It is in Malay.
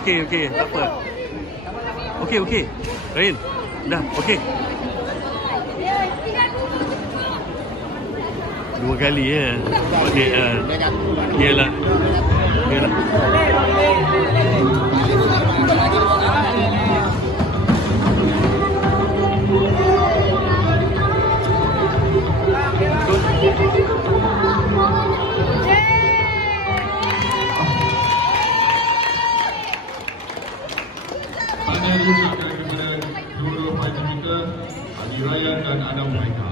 Okey. Tak apa. Okey. Rain. Dah, okey. 2 kali ya. Okey. Iyalah. Panen diberikan kepada dua-dua fighter kita, Haji Ryan dan Adam Haikal.